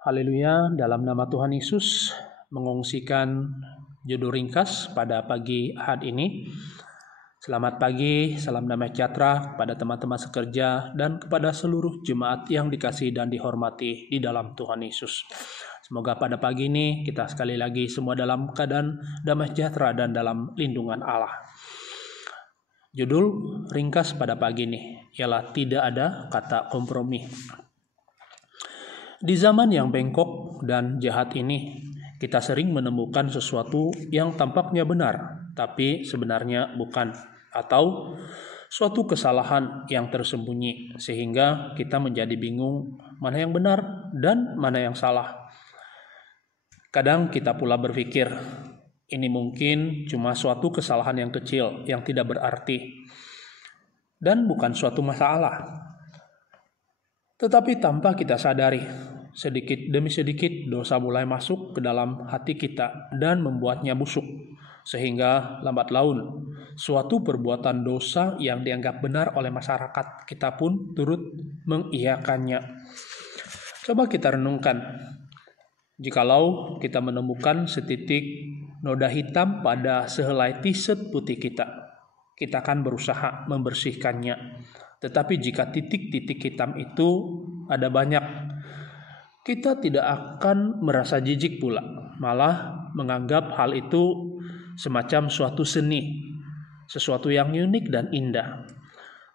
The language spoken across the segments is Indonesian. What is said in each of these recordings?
Haleluya, dalam nama Tuhan Yesus mengungsikan judul ringkas pada pagi Ahad ini. Selamat pagi, salam damai sejahtera kepada teman-teman sekerja dan kepada seluruh jemaat yang dikasihi dan dihormati di dalam Tuhan Yesus. Semoga pada pagi ini kita sekali lagi semua dalam keadaan damai sejahtera dan dalam lindungan Allah. Judul ringkas pada pagi ini ialah tidak ada kata kompromi. Di zaman yang bengkok dan jahat ini, kita sering menemukan sesuatu yang tampaknya benar, tapi sebenarnya bukan, atau suatu kesalahan yang tersembunyi, sehingga kita menjadi bingung mana yang benar dan mana yang salah. Kadang kita pula berpikir, ini mungkin cuma suatu kesalahan yang kecil, yang tidak berarti, dan bukan suatu masalah. Tetapi tanpa kita sadari, sedikit demi sedikit dosa mulai masuk ke dalam hati kita dan membuatnya busuk. Sehingga lambat laun, suatu perbuatan dosa yang dianggap benar oleh masyarakat, kita pun turut mengiyakannya. Coba kita renungkan, jikalau kita menemukan setitik noda hitam pada sehelai t-shirt putih kita akan berusaha membersihkannya. Tetapi jika titik-titik hitam itu ada banyak, kita tidak akan merasa jijik pula, malah menganggap hal itu semacam suatu seni, sesuatu yang unik dan indah.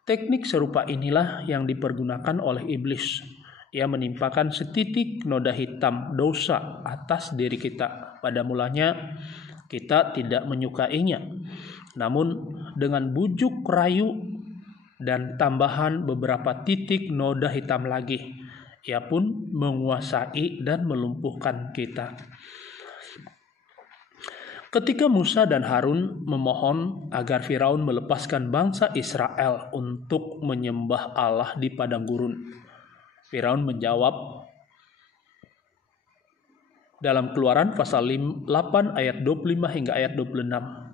Teknik serupa inilah yang dipergunakan oleh iblis. Ia menimpakan setitik noda hitam dosa atas diri kita. Pada mulanya kita tidak menyukainya, namun dengan bujuk rayu dan tambahan beberapa titik noda hitam lagi, ia pun menguasai dan melumpuhkan kita. Ketika Musa dan Harun memohon agar Firaun melepaskan bangsa Israel untuk menyembah Allah di padang gurun, Firaun menjawab dalam Keluaran pasal 8 ayat 25 hingga ayat 26.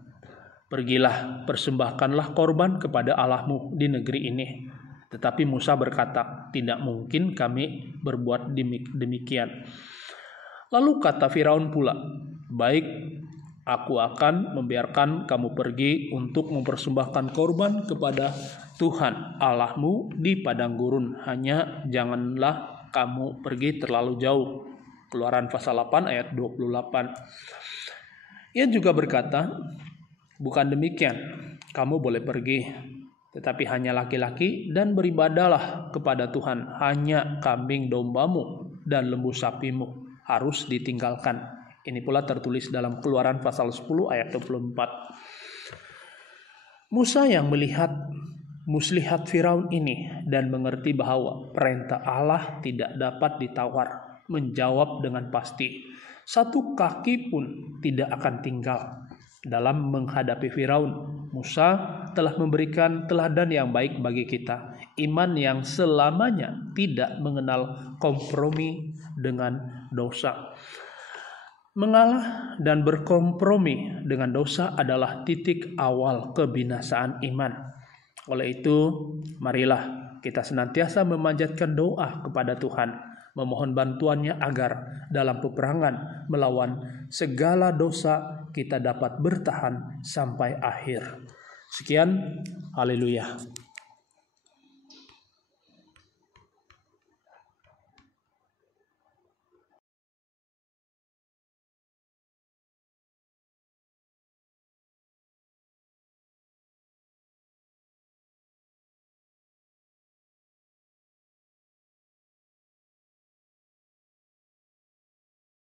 Pergilah, persembahkanlah korban kepada Allahmu di negeri ini. Tetapi Musa berkata, tidak mungkin kami berbuat demikian. Lalu kata Firaun pula, baik, aku akan membiarkan kamu pergi untuk mempersembahkan korban kepada Tuhan Allahmu di padang gurun. Hanya janganlah kamu pergi terlalu jauh. Keluaran pasal 8 ayat 28. Ia juga berkata, bukan demikian, kamu boleh pergi, tetapi hanya laki-laki dan beribadahlah kepada Tuhan. Hanya kambing dombamu dan lembu sapimu harus ditinggalkan. Ini pula tertulis dalam Keluaran pasal 10 ayat 24. Musa yang melihat muslihat Firaun ini dan mengerti bahwa perintah Allah tidak dapat ditawar, menjawab dengan pasti, satu kaki pun tidak akan tinggal. Dalam menghadapi Firaun, Musa telah memberikan teladan yang baik bagi kita. Iman yang selamanya tidak mengenal kompromi dengan dosa. Mengalah dan berkompromi dengan dosa adalah titik awal kebinasaan iman. Oleh itu, marilah kita senantiasa memanjatkan doa kepada Tuhan, memohon bantuannya agar dalam peperangan melawan segala dosa kita dapat bertahan sampai akhir. Sekian, haleluya.